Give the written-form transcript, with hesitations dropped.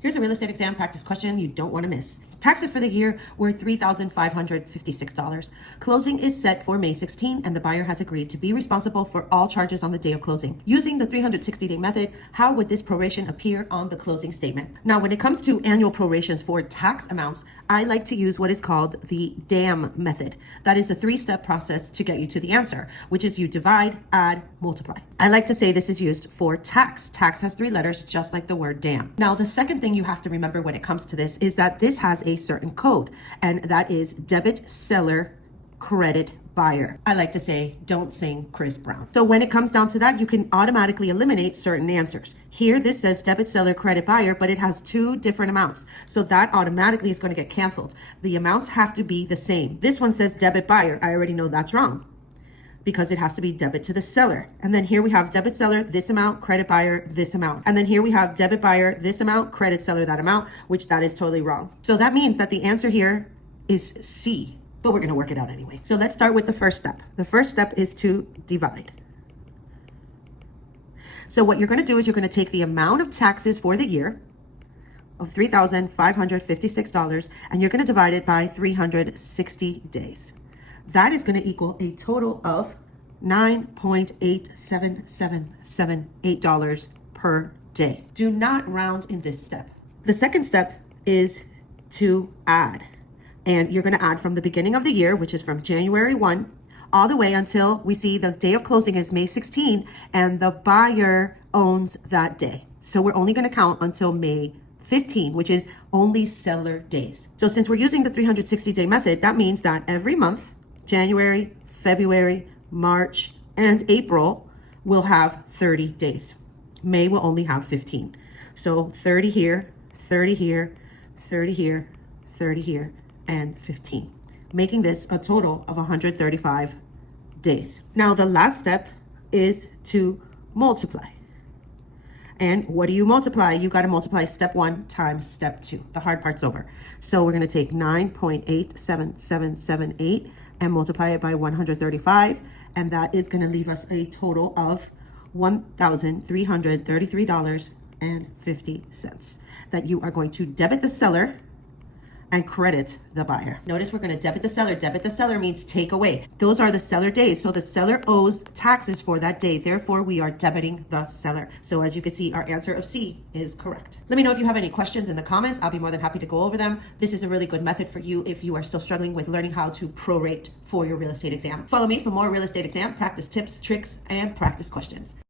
Here's a real estate exam practice question you don't want to miss. Taxes for the year were $3,556. Closing is set for May 16, and the buyer has agreed to be responsible for all charges on the day of closing. Using the 360-day method, how would this proration appear on the closing statement? Now, when it comes to annual prorations for tax amounts, I like to use what is called the DAM method. That is a three-step process to get you to the answer, which is you divide, add, multiply. I like to say this is used for tax. Tax has three letters, just like the word DAM. Now, the second thing you have to remember when it comes to this is that this has a certain code, and that is debit seller, credit buyer. I like to say, don't sing Chris Brown. So when it comes down to that, you can automatically eliminate certain answers. Here, this says debit seller, credit buyer, but it has two different amounts. So that automatically is going to get canceled. The amounts have to be the same. This one says debit buyer. I already know that's wrong, because it has to be debit to the seller. And then here we have debit seller, this amount, credit buyer, this amount. And then here we have debit buyer, this amount, credit seller, that amount, which that is totally wrong. So that means that the answer here is C, but we're gonna work it out anyway. So let's start with the first step. The first step is to divide. So what you're gonna do is you're gonna take the amount of taxes for the year of $3,556, and you're gonna divide it by 360 days. That is going to equal a total of $9.8778 per day. Do not round in this step. The second step is to add. And you're going to add from the beginning of the year, which is from January 1, all the way until we see the day of closing is May 16, and the buyer owns that day. So we're only going to count until May 15, which is only seller days. So since we're using the 360-day method, that means that every month, January, February, March, and April will have 30 days. May will only have 15. So 30 here, 30 here, 30 here, 30 here, and 15, making this a total of 135 days. Now, the last step is to multiply. And what do you multiply? You got to multiply step 1 times step 2. The hard part's over. So we're going to take 9.87778 and multiply it by 135, and that is going to leave us a total of $1,333.50 that you are going to debit the seller and credit the buyer. Notice we're going to debit the seller. Debit the seller means take away. Those are the seller days. So the seller owes taxes for that day. Therefore, we are debiting the seller. So as you can see, our answer of C is correct. Let me know if you have any questions in the comments. I'll be more than happy to go over them. This is a really good method for you if you are still struggling with learning how to prorate for your real estate exam. Follow me for more real estate exam practice tips, tricks, and practice questions.